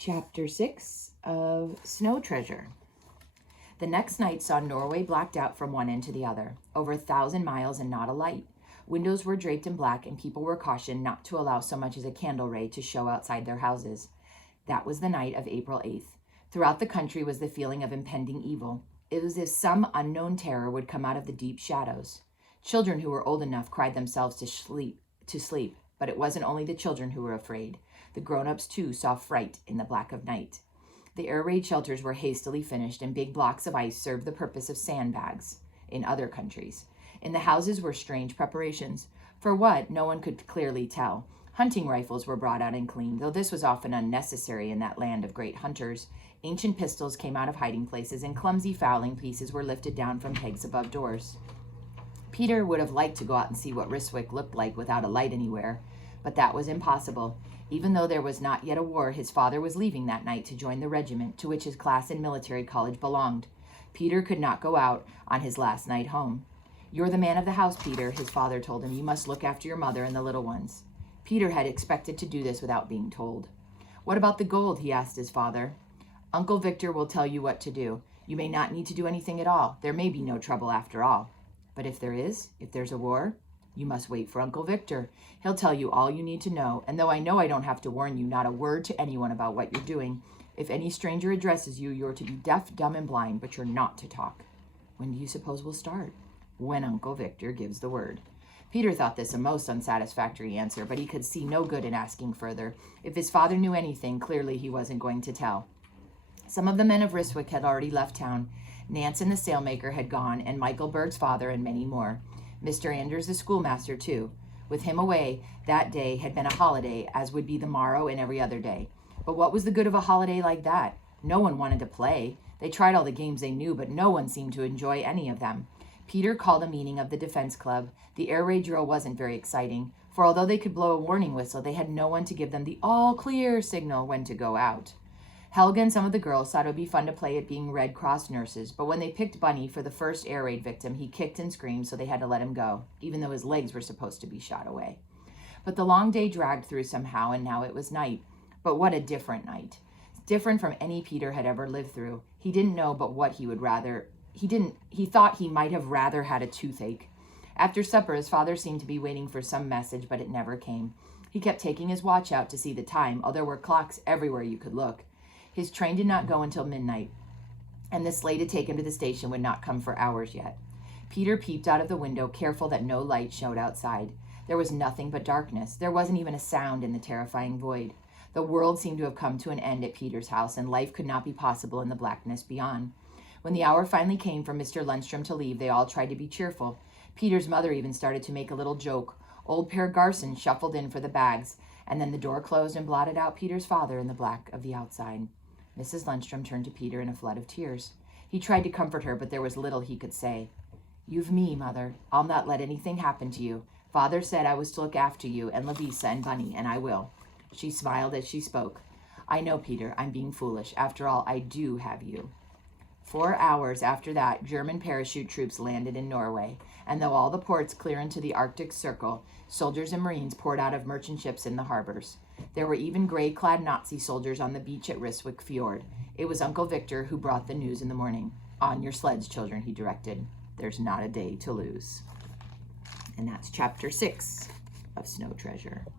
Chapter 6 of Snow Treasure. The next night saw Norway blacked out from one end to the other, over 1,000 miles and not a light. Windows were draped in black, and people were cautioned not to allow so much as a candle ray to show outside their houses. That was the night of April 8th. Throughout the country was the feeling of impending evil. It was as if some unknown terror would come out of the deep shadows. Children who were old enough cried themselves to sleep, but it wasn't only the children who were afraid. The grown-ups, too, saw fright in the black of night. The air raid shelters were hastily finished, and big blocks of ice served the purpose of sandbags in other countries. In the houses were strange preparations. For what, no one could clearly tell. Hunting rifles were brought out and cleaned, though this was often unnecessary in that land of great hunters. Ancient pistols came out of hiding places, and clumsy fowling pieces were lifted down from pegs above doors. Peter would have liked to go out and see what Ryswick looked like without a light anywhere, but that was impossible. Even though there was not yet a war, his father was leaving that night to join the regiment to which his class in military college belonged. Peter could not go out on his last night home. "You're the man of the house, Peter," his father told him. "You must look after your mother and the little ones." Peter had expected to do this without being told. "What about the gold?" he asked his father. "Uncle Victor will tell you what to do. You may not need to do anything at all. There may be no trouble after all. But if there's a war, you must wait for Uncle Victor. He'll tell you all you need to know, and though I know I don't have to warn you, not a word to anyone about what you're doing. If any stranger addresses you, you're to be deaf, dumb, and blind, but you're not to talk." "When do you suppose we'll start?" "When Uncle Victor gives the word." Peter thought this a most unsatisfactory answer, but he could see no good in asking further. If his father knew anything, clearly he wasn't going to tell. Some of the men of Ryswick had already left town. Nance and the sailmaker had gone, and Michael Berg's father, and many more. Mr. Anders, the schoolmaster, too. With him away, that day had been a holiday, as would be the morrow and every other day. But what was the good of a holiday like that? No one wanted to play. They tried all the games they knew, but no one seemed to enjoy any of them. Peter called a meeting of the defense club. The air raid drill wasn't very exciting, for although they could blow a warning whistle, they had no one to give them the all clear signal when to go out. Helga and some of the girls thought it would be fun to play at being Red Cross nurses, but when they picked Bunny for the first air raid victim, he kicked and screamed, so they had to let him go, even though his legs were supposed to be shot away. But the long day dragged through somehow, and now it was night. But what a different night. Different from any Peter had ever lived through. He didn't know but what he would rather. He thought he might have rather had a toothache. After supper, his father seemed to be waiting for some message, but it never came. He kept taking his watch out to see the time, although there were clocks everywhere you could look. His train did not go until midnight, and the sleigh to take him to the station would not come for hours yet. Peter peeped out of the window, careful that no light showed outside. There was nothing but darkness. There wasn't even a sound in the terrifying void. The world seemed to have come to an end at Peter's house, and life could not be possible in the blackness beyond. When the hour finally came for Mr. Lundstrom to leave, they all tried to be cheerful. Peter's mother even started to make a little joke. Old Peer Garson shuffled in for the bags, and then the door closed and blotted out Peter's father in the black of the outside. Mrs. Lundstrom turned to Peter in a flood of tears. He tried to comfort her, but there was little he could say. "You've me, Mother. I'll not let anything happen to you. Father said I was to look after you and Lavisa and Bunny, and I will." She smiled as she spoke. "I know, Peter, I'm being foolish. After all, I do have you." 4 hours after that, German parachute troops landed in Norway, and though all the ports clear into the Arctic Circle, soldiers and Marines poured out of merchant ships in the harbors. There were even gray-clad Nazi soldiers on the beach at Ryswick Fjord. It was Uncle Victor who brought the news in the morning. "On your sleds, children," he directed. "There's not a day to lose." And that's chapter 6 of Snow Treasure.